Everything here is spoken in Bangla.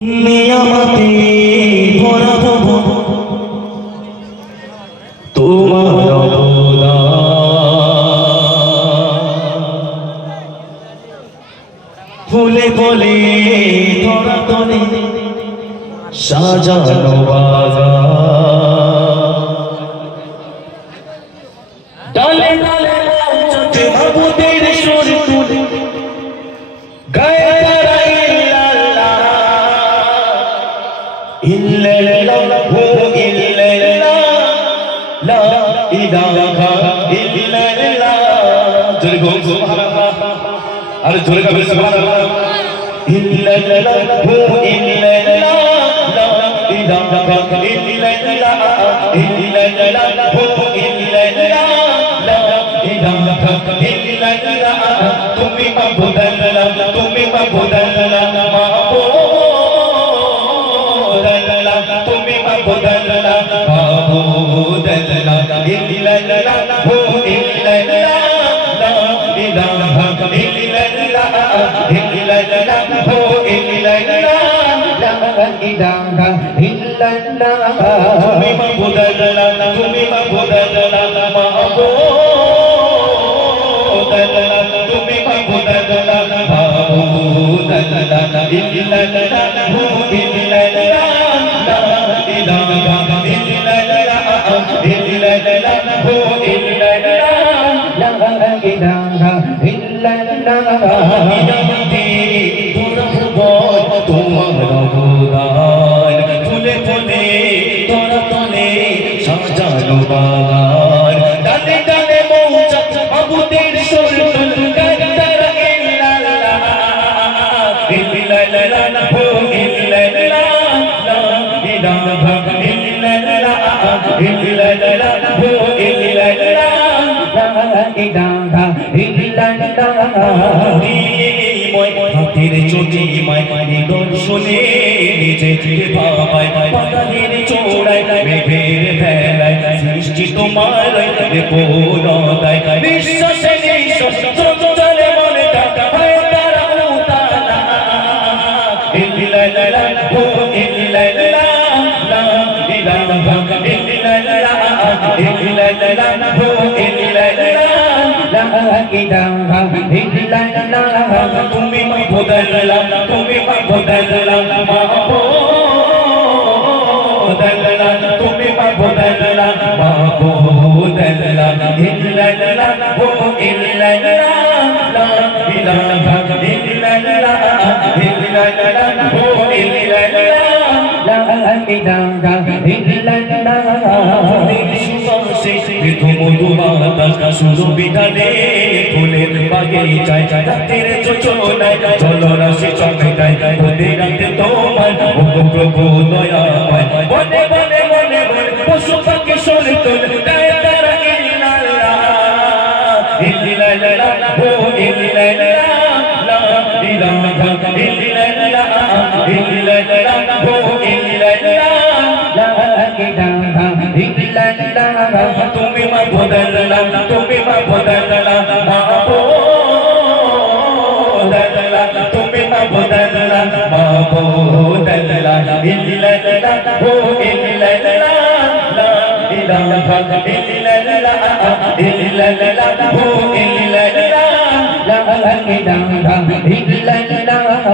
নিয়ামতে ভরা ভুবন তোমার ফুলে ফুলে ধরা তলে সাজানো বাগান ডালে ডালে মঞ্চে মাবুদের সুর তুলে গায়ে ইল্লাল্লাহু ইল্লাল্লাহ লা ইলাহা ইল্লাল্লাহ জোরে গো সুবহানাল্লাহ আর জোরে গাবে সুবহানাল্লাহ ইল্লাল্লাহু ইল্লাল্লাহ লা ইলাহা ইল্লাল্লাহ ইল্লাল্লাহু ইল্লাল্লাহ লা ইলাহা ইল্লাল্লাহ তুমি মাবুদাল্লাহ তুমি মাবুদাল্লাহ মাবুদ তুমি মাবুদাল্লাহ মাবুদাল্লাহ ইল্লাল্লাহু ইল্লাল্লাহ লা ইলাহা ইল্লাল্লাহ ইল্লাল্লাহু ইল্লাল্লাহ লা ইলাহা ইল্লাল্লাহ তুমি মাবুদাল্লাহ তুমি মাবুদাল্লাহ মাবুদাল্লাহ তুমি মাবুদাল্লাহ মাবুদাল্লাহ ইল্লাল্লাহু ইল্লাল্লাহ ফুলে ফুলে তোরা তলে সাজানো বাগান ডালে ডালে মৌচাক মাবুদের সুর গায়তারা ইল্লাল্লাহ ইল্লাল্লাহু ইল্লাল্লাহ লা ইলাহা ইল্লাল্লাহ ইল্লাল্লাহু ইল্লাল্লাহ লা ইলাহা ইল্লাল্লাহ হাতের চটি মাইমানি দর্শনে নিজেকে ভাবায় পাতালের চোড়ায় মেঘের ভেলায় সৃষ্টি তোমার পূর্ণতায় বিশ্বাসে নিঃশ্বাস চলে মনে টাকা হয় তারা উতালা ইল্লাল্লাহু ইল্লাল্লাহ লা ইলাহা ইল্লাল্লাহ ইল্লাল্লাহু ইল্লাল্লাহ লা ইলাহা ইল্লাল্লাহ তুমি মাবুদাল্লাহ তুমি মাবুদাল্লাহ মাবুদাল্লাহ তুমি মাবুদাল্লাহ মাবুদাল্লাহ ইল্লাল্লাহু ইল্লাল্লাহ লা ইলাহা ইল্লাল্লাহ ইল্লাল্লাহু ইল্লাল্লাহ লা ইলাহা ইল্লাল্লাহ সুরবিধানে ফুলের বাগিচায় রাতের যোজনায় জলরাশি চমকায় ভোরে রাতে তোমার প্রভু দয়াময় বনে বনে বনে বনে পশু পাখি শোনে তোর গায়ে তারা ইল্লাল্লাহ ইল্লাল্লাহু ইল্লাল্লাহ লা ইলাহা ইল্লাল্লাহ ইল্লাল্লাহু ইল্লাল্লাহ লা ইলাহা ইল্লাল্লাহ তুমি মাবুদাল্লাহ তুমি মাবুদাল্লাহ মাবুদাল্লাহ তুমি মাবুদাল্লাহ মাবুদাল্লাহ ইল্লাল্লাহু ইল্লাল্লাহ লা ইলাহা ইল্লাল্লাহ ইল্লাল্লাহু ইল্লাল্লাহ লা ইলাহা ইল্লাল্লাহ